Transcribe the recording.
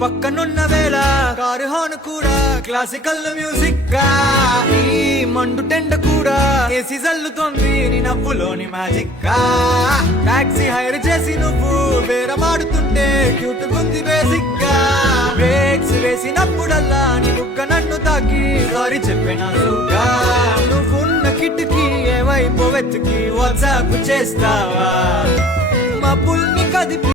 పక్కనున్న వేళ car horn కూడా క్లాసికల్ మ్యూజిక్ గా ఈ మండు టెండ కూడా ఏసీ జల్లుతోంది నీ నవ్వులోని మ్యాజిక్ గా టాక్సీ హైర్ చేసి నువ్వు బేరమాడుతుంటే క్యూట్ గుంది బేసిక్ గా బ్రేక్స్ వేసినప్పుడల్లా నీ బుగ్గ నన్ను తాకి సారీ చెప్పినానుగా నువ్వున్న కిటికీ ఏ వైపు వెతికి వాట్సాప్ చేస్తావా మబ్బుల్ని కదిపి